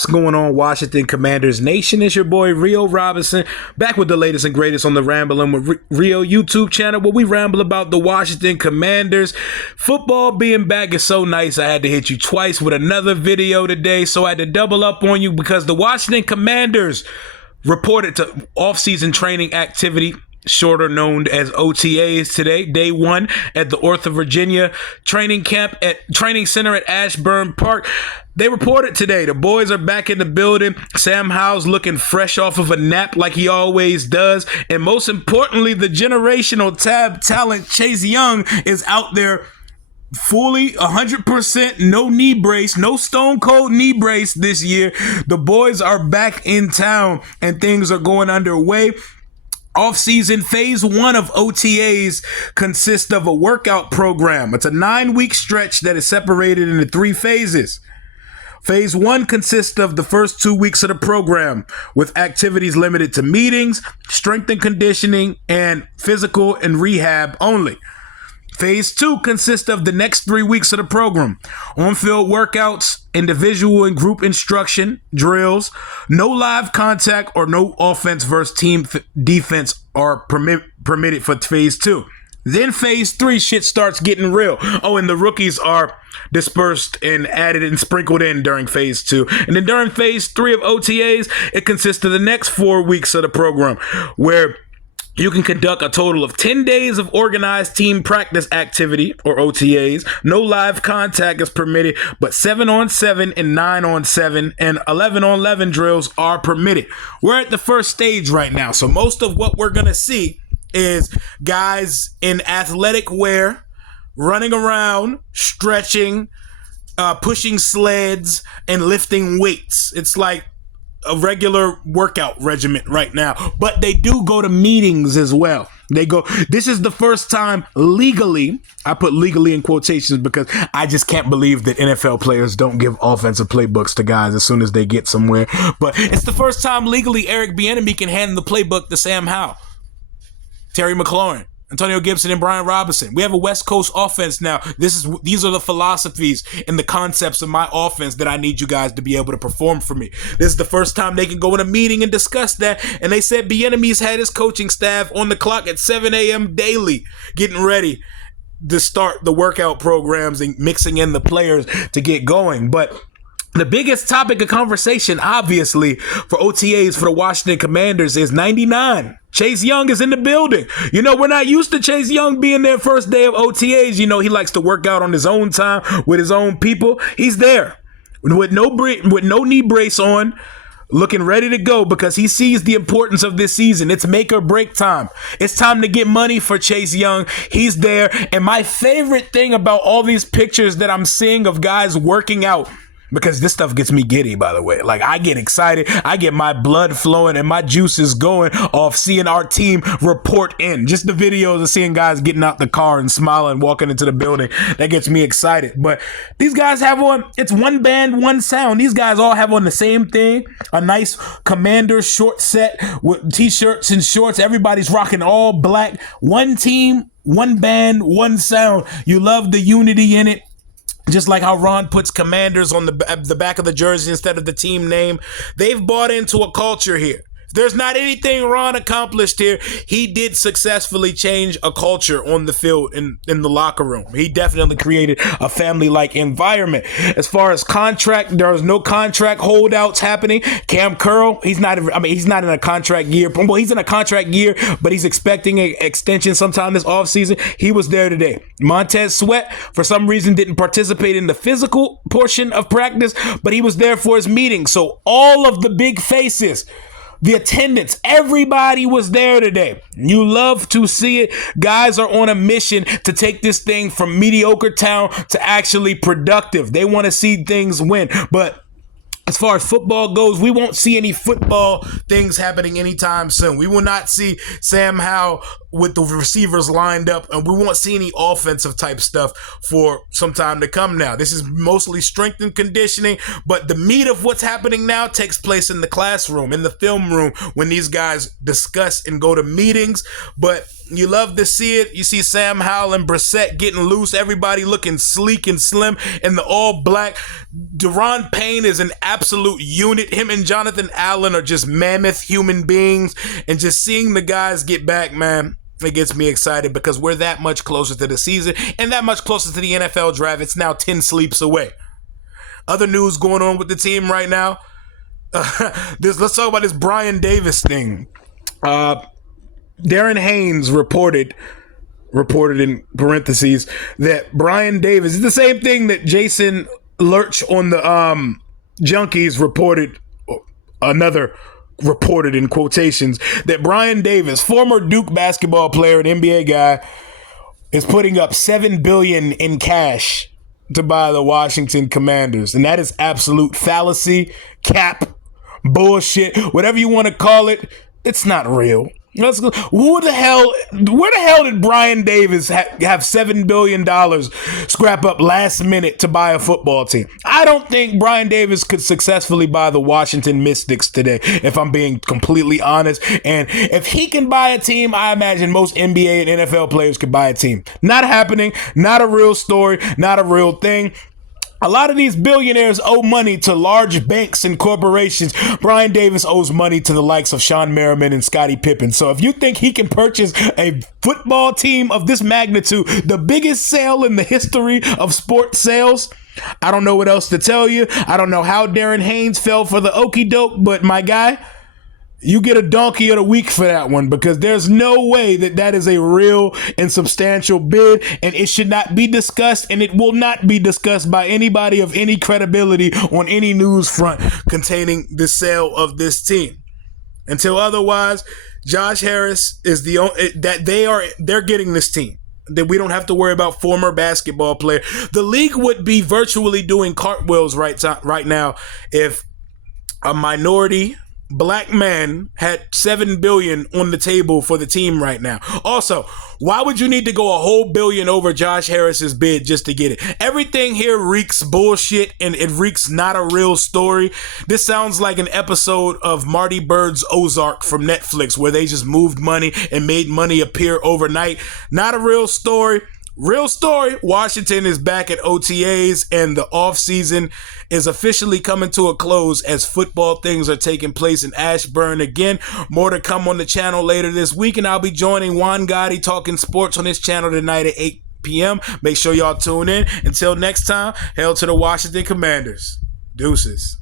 What's going on, Washington Commanders Nation? It's your boy Rio Robinson, back with the latest and greatest on the Ramblin' with Rio YouTube channel, where we ramble about the Washington Commanders. Football being back is so nice, I had to hit you twice with another video today, so I had to double up on you because the Washington Commanders reported to off-season training activity, shorter known as OTAs, today, day one at the Ortho Virginia training camp at training center at Ashburn Park. They reported today the boys are back in the building. Sam Howell's looking fresh off of a nap like he always does. And most importantly, the generational talent Chase Young is out there fully 100%, no knee brace, no stone cold knee brace this year. The boys are back in town and things are going underway. Off-season phase one of OTAs consists of a workout program. It's a 9-week stretch that is separated into 3 phases. Phase one consists of the first 2 weeks of the program, with activities limited to meetings, strength and conditioning, and physical and rehab only. Phase two consists of the next 3 weeks of the program. On-field workouts, individual and group instruction, drills, no live contact or no offense versus team defense are permitted for phase two. Then phase three, shit starts getting real. Oh, and the rookies are dispersed and added and sprinkled in during phase two. And then during phase three of OTAs, it consists of the next 4 weeks of the program, where you can conduct a total of 10 days of organized team practice activity, or OTAs. No live contact is permitted, but 7-on-7 and 9-on-7 and 11-on-11 drills are permitted. We're at the first stage right now, so most of what we're going to see is guys in athletic wear, running around, stretching, pushing sleds, and lifting weights. It's like a regular workout regimen right now, but they do go to meetings as well. This is the first time legally, I put legally in quotations because I just can't believe that NFL players don't give offensive playbooks to guys as soon as they get somewhere. But it's the first time legally Eric Bieniemy can hand the playbook to Sam Howell, Terry McLaurin, Antonio Gibson, and Brian Robinson. We have a West Coast offense now. These are the philosophies and the concepts of my offense that I need you guys to be able to perform for me. This is the first time they can go in a meeting and discuss that. And they said Bieniemy's had his coaching staff on the clock at 7 a.m. daily, getting ready to start the workout programs and mixing in the players to get going. But the biggest topic of conversation, obviously, for OTAs for the Washington Commanders is 99. Chase Young is in the building. You know, we're not used to Chase Young being there first day of OTAs. You know, he likes to work out on his own time with his own people. He's there with no knee brace on, looking ready to go because he sees the importance of this season. It's make or break time. It's time to get money for Chase Young. He's there. And my favorite thing about all these pictures that I'm seeing of guys working out, because this stuff gets me giddy, by the way. Like, I get excited. I get my blood flowing and my juices going off seeing our team report in. Just the videos of seeing guys getting out the car and smiling, walking into the building, that gets me excited. But these guys have on, it's one band, one sound. These guys all have on the same thing. A nice Commander short set with t-shirts and shorts. Everybody's rocking all black. One team, one band, one sound. You love the unity in it. Just like how Ron puts Commanders on the back of the jersey instead of the team name. They've bought into a culture here. If there's not anything Ron accomplished here, he did successfully change a culture on the field in the locker room. He definitely created a family-like environment. As far as contract, there was no contract holdouts happening. Cam Curl, he's not in a contract year. Well, he's in a contract year, but he's expecting an extension sometime this offseason. He was there today. Montez Sweat, for some reason, didn't participate in the physical portion of practice, but he was there for his meeting. So all of the big faces, the attendance, everybody was there today. You love to see it. Guys are on a mission to take this thing from mediocre town to actually productive. They want to see things win. But as far as football goes, we won't see any football things happening anytime soon. We will not see Sam Howell with the receivers lined up, and we won't see any offensive type stuff for some time to come now. This is mostly strength and conditioning, but the meat of what's happening now takes place in the classroom, in the film room, when these guys discuss and go to meetings. But you love to see it. You see Sam Howell and Brissett getting loose, everybody looking sleek and slim in the all black. Deron Payne is an absolute unit. Him and Jonathan Allen are just mammoth human beings, and just seeing the guys get back, man, it gets me excited because we're that much closer to the season and that much closer to the NFL draft. It's now 10 sleeps away. Other news going on with the team right now. Let's talk about this Brian Davis thing. Darren Haynes reported in parentheses that Brian Davis is the same thing that Jason Lurch on the Junkies reported in quotations, that Brian Davis, former Duke basketball player and NBA guy, is putting up $7 billion in cash to buy the Washington Commanders. And that is absolute fallacy, cap, bullshit, whatever you want to call it. It's not real. Let's go. Where the hell did Brian Davis have $7 billion scrap up last minute to buy a football team? I don't think Brian Davis could successfully buy the Washington Mystics today, if I'm being completely honest. And if he can buy a team, I imagine most NBA and NFL players could buy a team. Not happening. Not a real story. Not a real thing. A lot of these billionaires owe money to large banks and corporations. Brian Davis owes money to the likes of Sean Merriman and Scottie Pippen. So if you think he can purchase a football team of this magnitude, the biggest sale in the history of sports sales, I don't know what else to tell you. I don't know how Darren Haynes fell for the okie doke, but my guy, you get a donkey of the week for that one, because there's no way that is a real and substantial bid, and it should not be discussed, and it will not be discussed by anybody of any credibility on any news front containing the sale of this team. Until otherwise, Josh Harris is the only that they're getting this team. That we don't have to worry about former basketball player. The league would be virtually doing cartwheels right now if a minority black man had $7 billion on the table for the team right now. Also, why would you need to go a whole billion over Josh Harris's bid just to get it? Everything here reeks bullshit, and it reeks not a real story. This sounds like an episode of Marty Bird's Ozark from Netflix, where they just moved money and made money appear overnight. Not a real story. Real story, Washington is back at OTAs, and the offseason is officially coming to a close as football things are taking place in Ashburn again. More to come on the channel later this week, and I'll be joining Juan Gotti talking sports on his channel tonight at 8 p.m. Make sure y'all tune in. Until next time, hail to the Washington Commanders. Deuces.